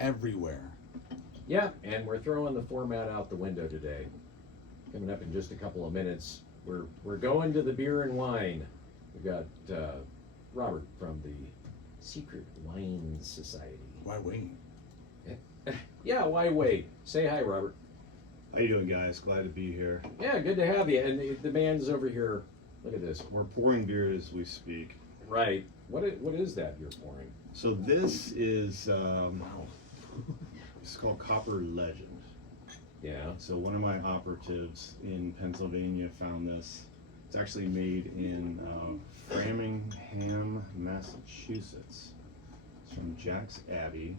everywhere. Yeah, and we're throwing the format out the window today. Coming up in just a couple of minutes, we're going to the beer and wine. We've got Robert from the Secret Wine Society. Why wait? Yeah, why wait? Say hi, Robert. How you doing, guys? Glad to be here. Yeah, good to have you. And the man's over here. Look at this. We're pouring beer as we speak. Right. What is that you're pouring? So this is it's called Copper Legend. Yeah. So one of my operatives in Pennsylvania found this. It's actually made in Framingham, Massachusetts. It's from Jack's Abbey.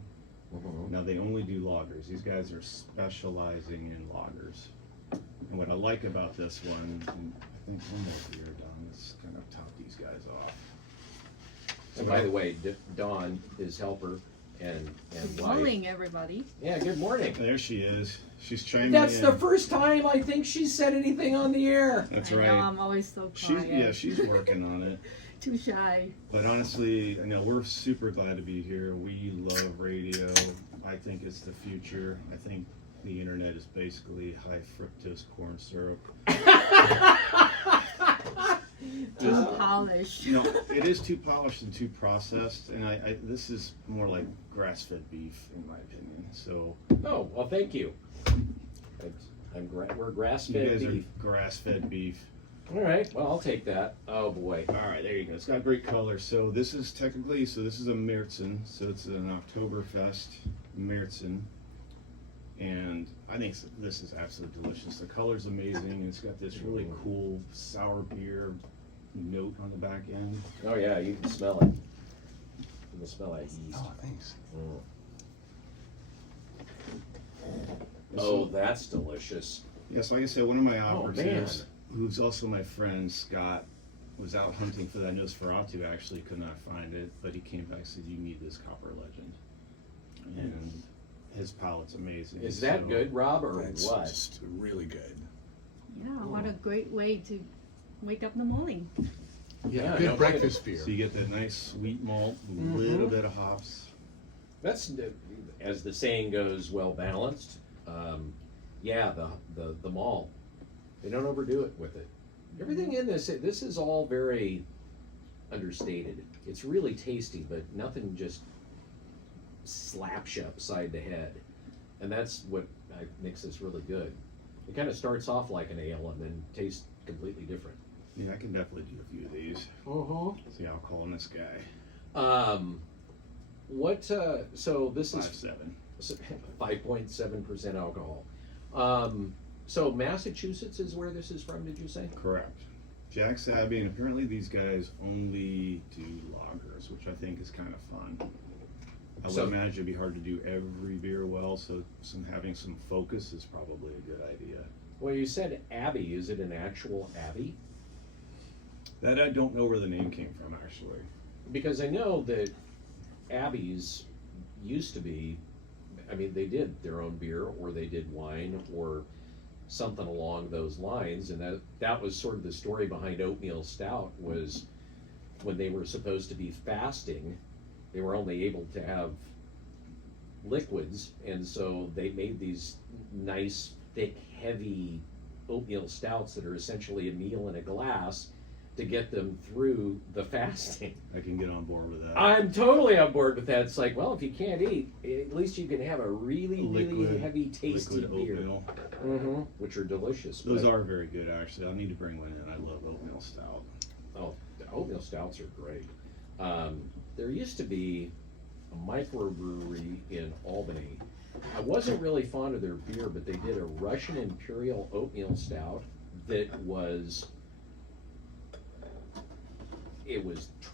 Now they only do lagers. These guys are specializing in lagers. And what I like about this one, and I think one more beer, Don, is kind of top these guys off. And by the way, Dawn, his helper, and Good wife. morning, everybody. Yeah, good morning. There she is. She's chiming That's in. the first time I think she's said anything on the air. That's I right. know, I'm always so quiet. She's working on it. Too shy. But honestly, I know we're super glad to be here. We love radio. I think it's the future. I think the internet is basically high fructose corn syrup. Too polished. You know, it is too polished and too processed, and I this is more like grass-fed beef, in my opinion. So Oh, well, thank you. We're you grass-fed guys beef. are grass-fed beef. All right, well, I'll take that. Oh, boy. All right, there you go. It's got great color. So this is technically, this is a Märzen. So it's an Octoberfest Märzen. And I think this is absolutely delicious. The color's amazing, and it's got this really cool sour beer note on the back end. Oh, yeah, you can smell it. You can smell that yeast. Oh, thanks. Oh, that's delicious. Yes, like I said, one of my Oh, operatives, who's also my friend, Scott, was out hunting for that Nosferatu. Actually, could not find it, but he came back and said, "You need this Copper Legend," and his palate's amazing. Is that So- good, Rob, or That's what? just really good. Yeah, what a great way to wake up in the morning. Yeah, Good no breakfast beer. So you get that nice sweet malt, a little bit of hops. That's, as the saying goes, well balanced. Yeah, the malt. They don't overdo it with it. Everything in this is all very understated. It's really tasty, but nothing just slaps you upside the head. And that's what makes this really good. It kind of starts off like an ale and then tastes completely different. Yeah, I can definitely do a few of these. See how I'll call on this guy. So this is 5.7. 5.7% alcohol. So Massachusetts is where this is from, did you say? Correct. Jack's Abbey, and apparently these guys only do lagers, which I think is kind of fun. I would So- imagine it'd be hard to do every beer well, so having some focus is probably a good idea. Well, you said abbey. Is it an actual abbey? That I don't know where the name came from, actually. Because I know that abbeys used to be, I mean, they did their own beer, or they did wine, or something along those lines, and that was sort of the story behind oatmeal stout. Was when they were supposed to be fasting, they were only able to have liquids, and so they made these nice, thick, heavy oatmeal stouts that are essentially a meal in a glass to get them through the fasting. I can get on board with that. I'm totally on board with that. It's like, well, if you can't eat, at least you can have a really, really heavy, tasty liquid beer. oatmeal. Which are delicious. Those but- are very good, actually. I'll need to bring one in. I love oatmeal stout. Oh, the oatmeal stouts are great. There used to be a microbrewery in Albany. I wasn't really fond of their beer, but they did a Russian Imperial oatmeal stout that was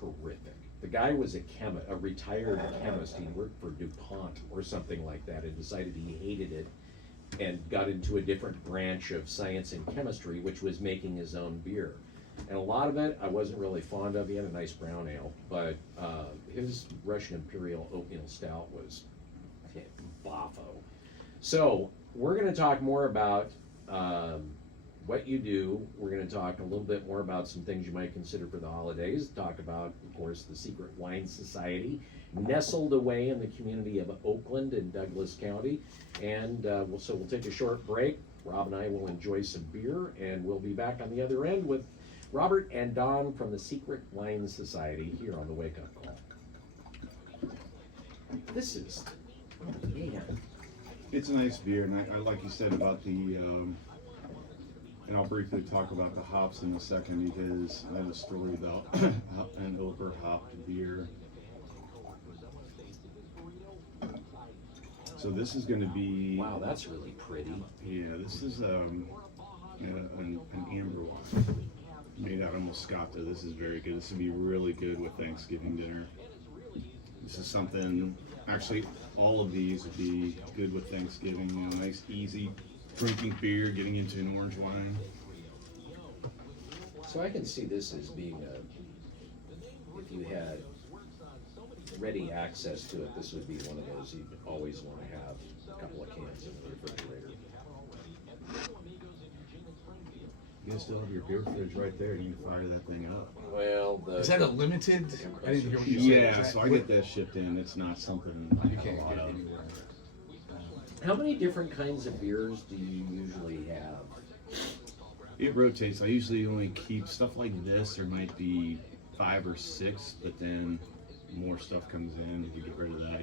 terrific. The guy was a retired chemist. He worked for DuPont or something like that, and decided he hated it and got into a different branch of science and chemistry, which was making his own beer. And a lot of it I wasn't really fond of. He had a nice brown ale, but his Russian Imperial oatmeal stout was boffo. So we're going to talk more about what you do. We're going to talk a little bit more about some things you might consider for the holidays. Talk about, of course, the Secret Wine Society. nestled away in the community of Oakland in Douglas County. And we'll take a short break. Rob and I will enjoy some beer, and we'll be back on the other end with Robert and Don from the Secret Wine Society here on the Wake Up Call. This is, man. It's a nice beer, and I like you said about the, and I'll briefly talk about the hops in a second because I have a story about an over-hopped beer. So this is going to be... Wow, that's really pretty. Yeah, this is an amber wine made out of Moscato. This is very good. This would be really good with Thanksgiving dinner. This is something, actually, all of these would be good with Thanksgiving. You know, nice, easy drinking beer, getting into an orange wine. So I can see this as being if you had ready access to it, this would be one of those you'd always want to have a couple of cans in the refrigerator. You guys still have your beer fridge right there. You can fire that thing up. Well, Is that a limited? I didn't hear what you said. Yeah, so I get that shipped in. It's not something You can't a lot get of. anywhere. How many different kinds of beers do you usually have? It rotates. I usually only keep stuff like this. There might be 5 or 6, but then more stuff comes in. If you get rid of that,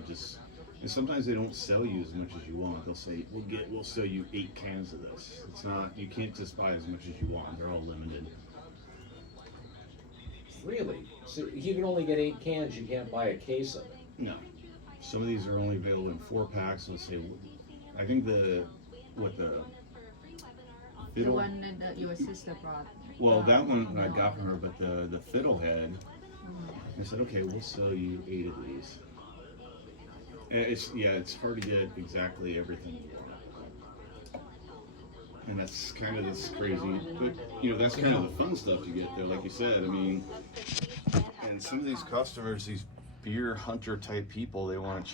and sometimes they don't sell you as much as you want. They'll say, we'll sell you 8 cans of this. It's not, you can't just buy as much as you want. They're all limited. Really? So you can only get 8 cans, you can't buy a case of it? No. Some of these are only available in 4 packs. Let's say, I think The fiddle, one that your sister brought. well, that one I got from her, but the fiddlehead, I said, okay, we'll sell you 8 of these. It's hard to get exactly everything you want. And that's kind of this crazy, but that's kind of the fun stuff you get there, like you said. I mean, and some of these customers, these beer hunter type people, they want to